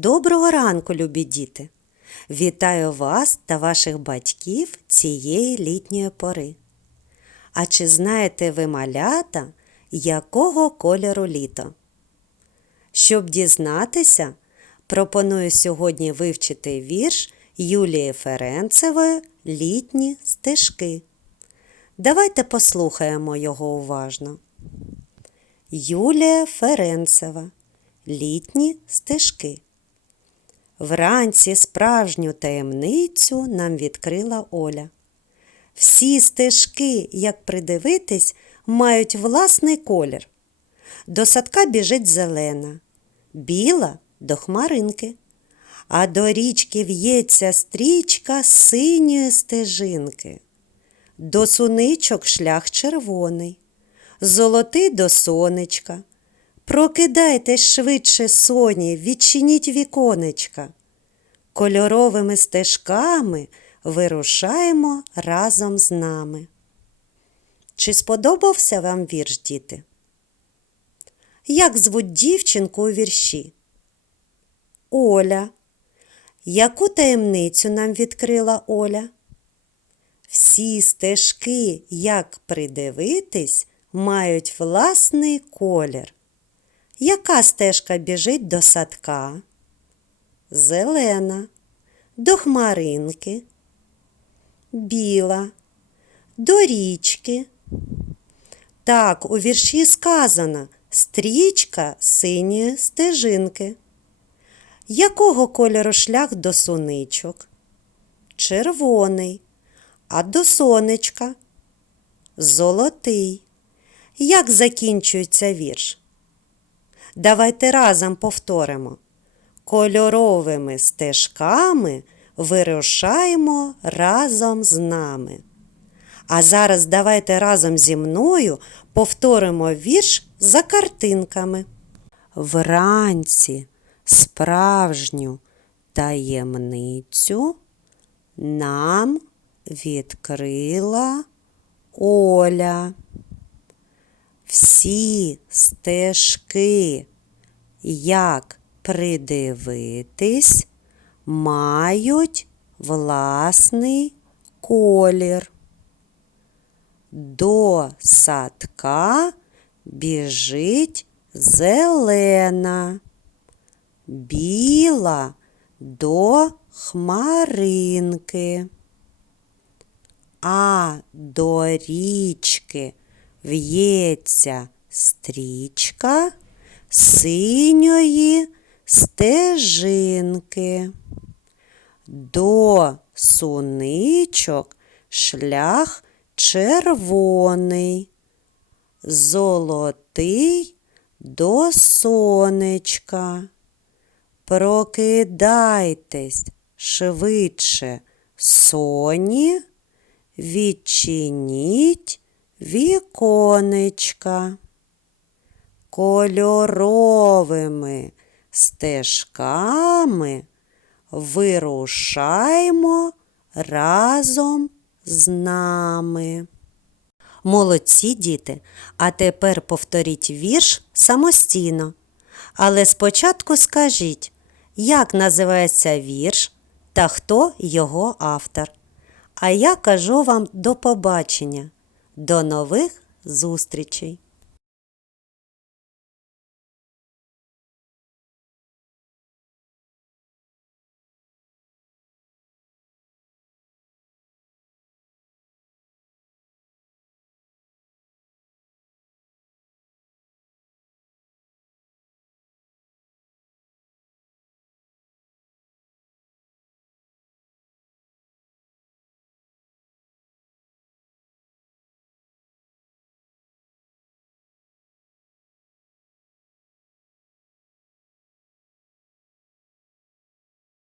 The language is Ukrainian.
Доброго ранку, любі діти! Вітаю вас та ваших батьків цієї літньої пори. А чи знаєте ви малята, якого кольору літо? Щоб дізнатися, пропоную сьогодні вивчити вірш Юлії Ференцевої Літні стежки. Давайте послухаємо його уважно. Юлія Ференцева Літні стежки. Вранці справжню таємницю нам відкрила Оля. Всі стежки, як придивитись, мають власний колір. До садка біжить зелена, біла до хмаринки, а до річки в'ється стрічка синьої стежинки. До суничок шлях червоний, золотий до сонечка. Прокидайтесь швидше, соні, відчиніть віконечка. Кольоровими стежками вирушаємо разом з нами. Чи сподобався вам вірш, діти? Як звуть дівчинку у вірші? Оля. Яку таємницю нам відкрила Оля? Всі стежки, як придивитись, мають власний колір. Яка стежка біжить до садка? Зелена, до хмаринки, біла, до річки. Так, у вірші сказано стрічка синьої стежинки. Якого кольору шлях до суничок? Червоний, а до сонечка? Золотий. Як закінчується вірш? Давайте разом повторимо. Кольоровими стежками вирушаємо разом з нами. А зараз давайте разом зі мною повторимо вірш за картинками. Вранці справжню таємницю нам відкрила Оля. Всі стежки, як придивитись, мають власний колір. До садка біжить зелена, біла до хмаринки, а до річки в'ється стрічка синьої стежинки. До суничок шлях червоний, золотий до сонечка. Прокидайтесь швидше соні, відчиніть віконечка. Кольоровими стежками вирушаймо разом з нами. Молодці діти, а тепер повторіть вірш самостійно. Але спочатку скажіть, як називається вірш та хто його автор. А я кажу вам до побачення, до нових зустрічей!